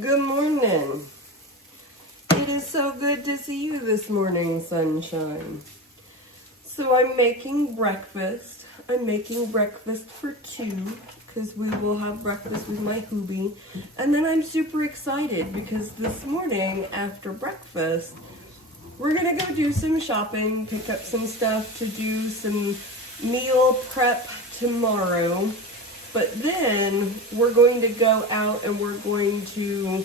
Good morning. It is so good to see you this morning, sunshine. So I'm making breakfast. I'm making breakfast for two because we will have breakfast with my hubby. And then I'm super excited because this morning after breakfast, we're going to go do some shopping, pick up some stuff to do some meal prep tomorrow. But then we're going to go out and we're going to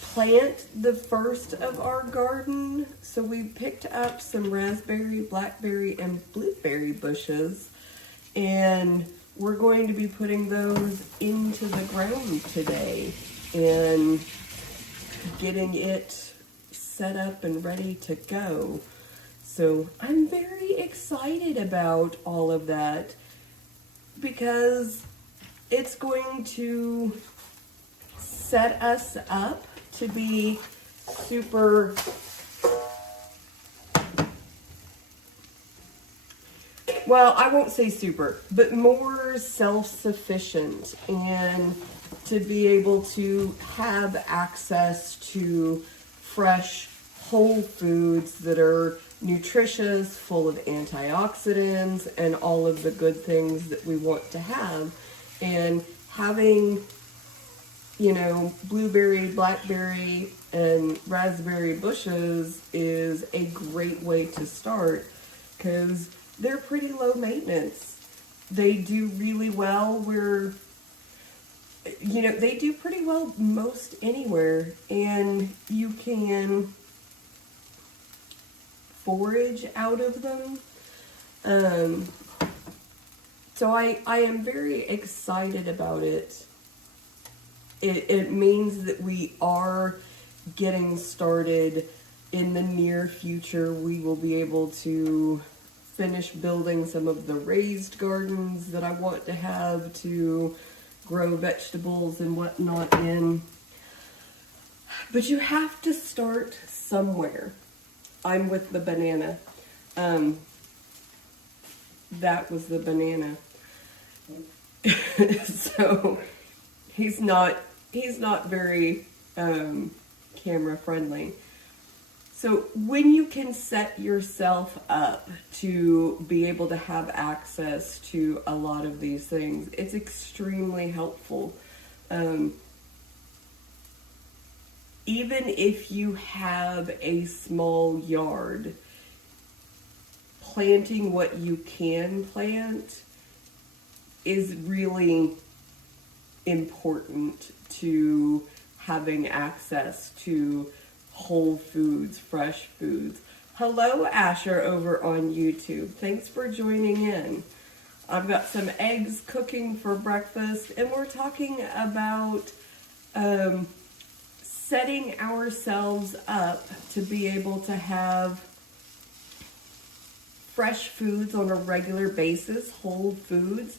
plant the first of our garden. So we picked up some raspberry, blackberry, and blueberry bushes. And we're going to be putting those into the ground today and getting it set up and ready to go. So I'm very excited about all of that, because it's going to set us up to be super, well, I won't say super, but more self-sufficient, and to be able to have access to fresh, whole foods that are nutritious, full of antioxidants, and all of the good things that we want to have. And having, blueberry, blackberry, and raspberry bushes is a great way to start because they're pretty low maintenance. They do really well they do pretty well most anywhere, and you can forage out of them. So I am very excited about it. It means that we are getting started. In the near future, we will be able to finish building some of the raised gardens that I want to have to grow vegetables and whatnot in. But you have to start somewhere. I'm with the banana. That was the banana. So he's not very camera friendly. So when you can set yourself up to be able to have access to a lot of these things, it's extremely helpful. Even if you have a small yard, planting what you can plant is really important to having access to whole foods, fresh foods. Hello, Asher, over on YouTube. Thanks for joining in. I've got some eggs cooking for breakfast, and we're talking about setting ourselves up to be able to have fresh foods on a regular basis, whole foods.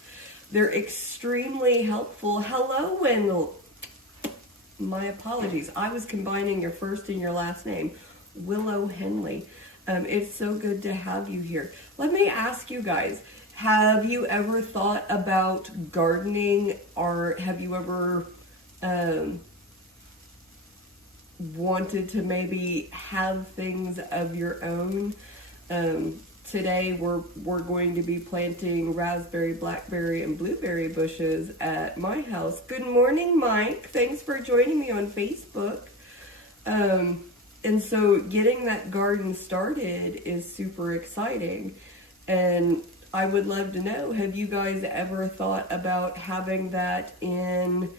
They're extremely helpful. Hello, Wendell. My apologies. I was combining your first and your last name. Willow Henley. It's so good to have you here. Let me ask you guys, have you ever thought about gardening, or have you ever wanted to maybe have things of your own? Today we're going to be planting raspberry, blackberry, and blueberry bushes at my house. Good morning, Mike. Thanks for joining me on Facebook. And so getting that garden started is super exciting. And I would love to know, have you guys ever thought about having that in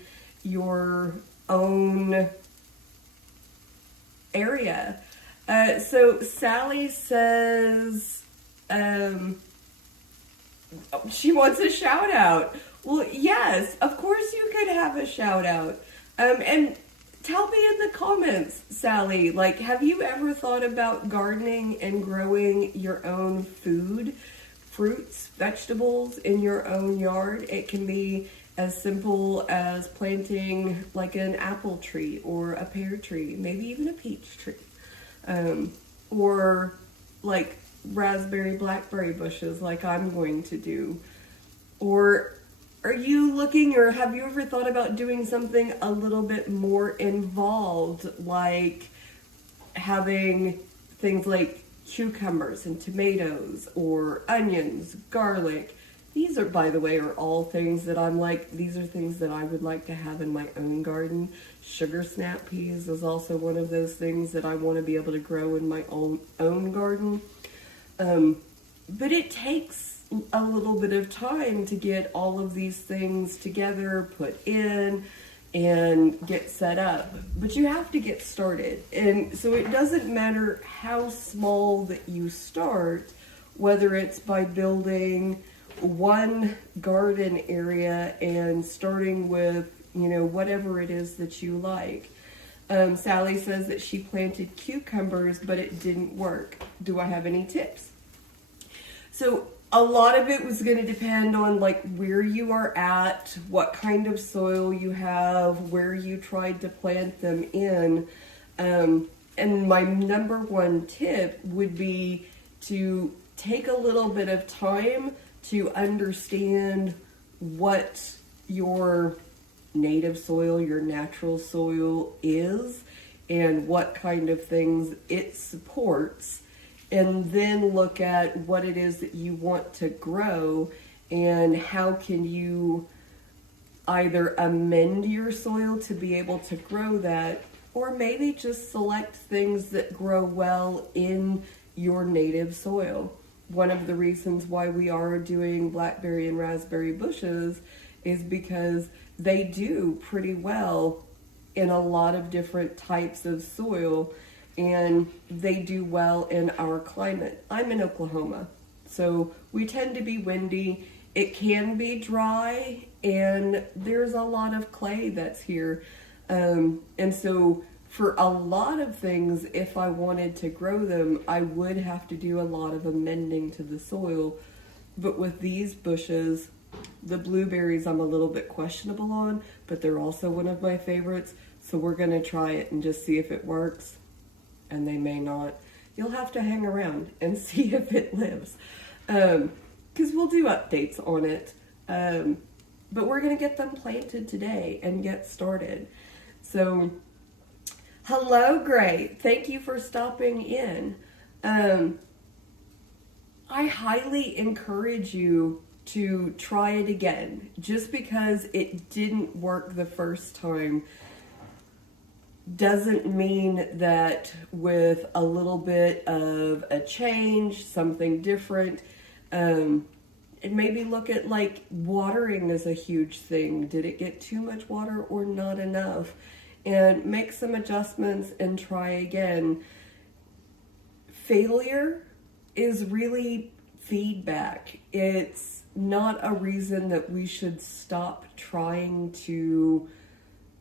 your own area? So Sally says, she wants a shout out. Well, yes, of course you could have a shout out. And tell me in the comments, Sally, like, have you ever thought about gardening and growing your own food, fruits, vegetables in your own yard? It can be as simple as planting like an apple tree or a pear tree, maybe even a peach tree, or like raspberry, blackberry bushes like I'm going to do, or Are you looking, or have you ever thought about doing something a little bit more involved, like having things like cucumbers and tomatoes or onions, garlic? These are, by the way, are all things that I'm like, these are things that I would like to have in my own garden. Sugar snap peas is also one of those things that I want to be able to grow in my own garden. But it takes a little bit of time to get all of these things together, put in, and get set up. But you have to get started. And so it doesn't matter how small that you start, whether it's by building one garden area and starting with, you know, whatever it is that you like. Sally says that she planted cucumbers, but it didn't work. Do I have any tips? So a lot of it was going to depend on like where you are at, what kind of soil you have, where you tried to plant them in. And my number one tip would be to take a little bit of time to understand what your native soil, your natural soil is, and what kind of things it supports, and then look at what it is that you want to grow and how can you either amend your soil to be able to grow that, or maybe just select things that grow well in your native soil. One of the reasons why we are doing blackberry and raspberry bushes is because they do pretty well in a lot of different types of soil, and they do well in our climate. I'm in Oklahoma, so we tend to be windy. It can be dry, and there's a lot of clay that's here. And so for a lot of things, if I wanted to grow them, I would have to do a lot of amending to the soil. But with these bushes, the blueberries I'm a little bit questionable on, but they're also one of my favorites. So we're going to try it and just see if it works. And they may not. You'll have to hang around and see if it lives. Because we'll do updates on it. But we're going to get them planted today and get started. So, hello, Gray. Thank you for stopping in. I highly encourage you to try it again. Just because it didn't work the first time doesn't mean that with a little bit of a change, something different, and maybe look at like watering as a huge thing. Did it get too much water or not enough? And make some adjustments and try again. Failure is really feedback. It's not a reason that we should stop trying to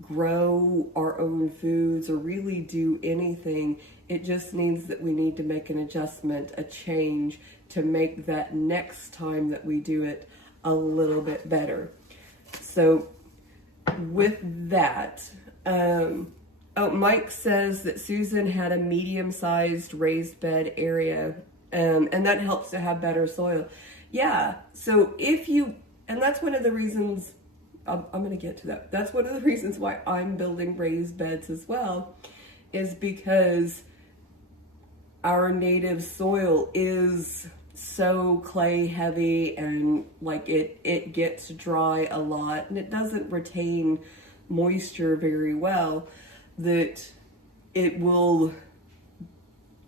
grow our own foods or really do anything. It just means that we need to make an adjustment, a change, to make that next time that we do it a little bit better. So with that, Mike says that Susan had a medium-sized raised bed area, and that helps to have better soil. Yeah, so if you, and that's one of the reasons, I'm going to get to that. That's one of the reasons why I'm building raised beds as well, is because our native soil is so clay heavy, and like it gets dry a lot, and it doesn't retain moisture very well, that it will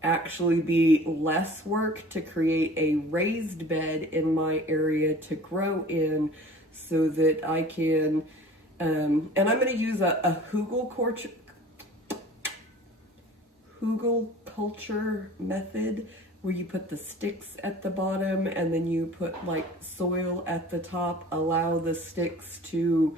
actually be less work to create a raised bed in my area to grow in, so that I can, and I'm going to use a hugel culture method, where you put the sticks at the bottom and then you put like soil at the top, allow the sticks to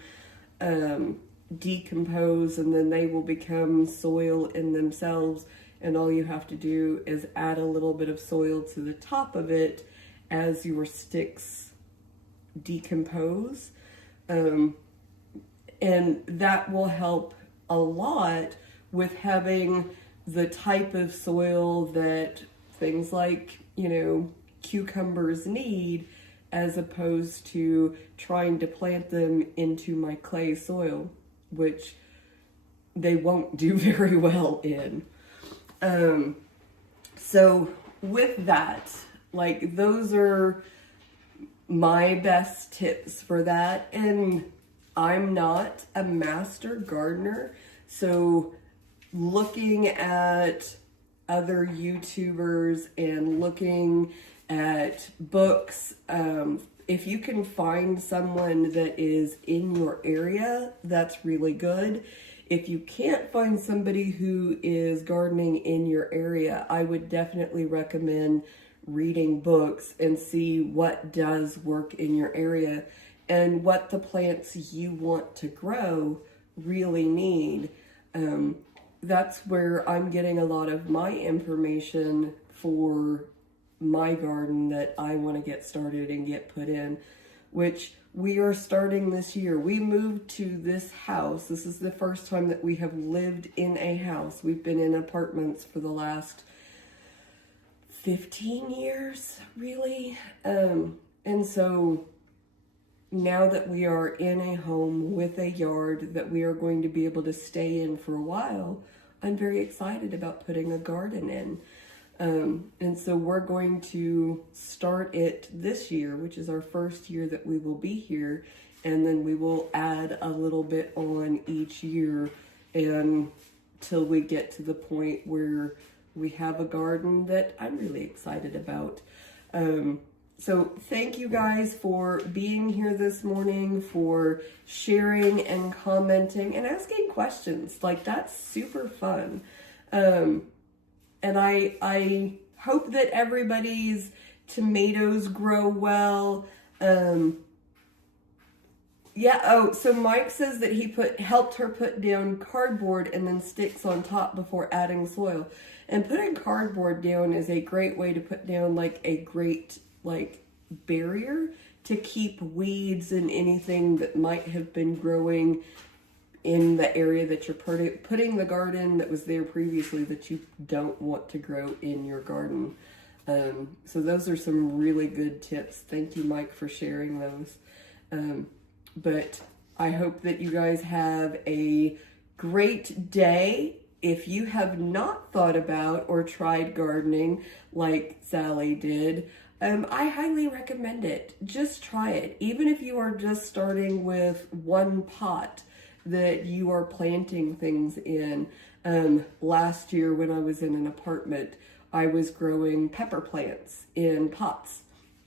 decompose, and then they will become soil in themselves, and all you have to do is add a little bit of soil to the top of it as your sticks decompose, and that will help a lot with having the type of soil that things like, you know, cucumbers need, as opposed to trying to plant them into my clay soil, which they won't do very well in. So with that, like, those are my best tips for that. And I'm not a master gardener, so looking at other YouTubers and looking at books, if you can find someone that is in your area, that's really good. If you can't find somebody who is gardening in your area, I would definitely recommend reading books and see what does work in your area and what the plants you want to grow really need. That's where I'm getting a lot of my information for my garden that I want to get started and get put in, which we are starting this year. We moved to this house. This is the first time that we have lived in a house. We've been in apartments for the last 15 years, really. And so now that we are in a home with a yard that we are going to be able to stay in for a while, I'm very excited about putting a garden in. And so we're going to start it this year, which is our first year that we will be here. And then we will add a little bit on each year until we get to the point where we have a garden that I'm really excited about. So thank you guys for being here this morning, for sharing and commenting and asking questions. Like, that's super fun. And I hope that everybody's tomatoes grow well. Yeah, oh, so Mike says that he helped her put down cardboard and then sticks on top before adding soil. And putting cardboard down is a great way to put down like a great barrier to keep weeds and anything that might have been growing in the area that you're putting the garden that was there previously that you don't want to grow in your garden. So those are some really good tips. Thank you, Mike, for sharing those. But I hope that you guys have a great day. If you have not thought about or tried gardening like Sally did, I highly recommend it. Just try it. Even if you are just starting with one pot that you are planting things in. Last year when I was in an apartment, I was growing pepper plants in pots,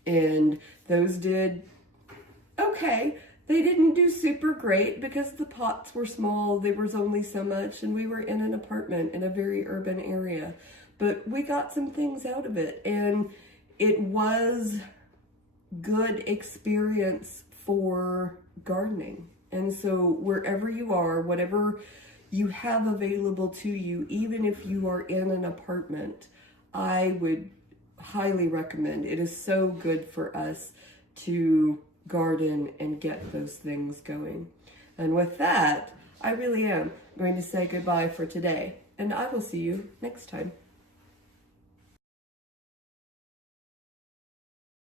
and those did okay. They didn't do super great because the pots were small. There was only so much, and we were in an apartment in a very urban area, but we got some things out of it, and it was good experience for gardening. And so wherever you are, whatever you have available to you, even if you are in an apartment, I would highly recommend. It is so good for us to garden and get those things going. And with that, I really am going to say goodbye for today, and I will see you next time.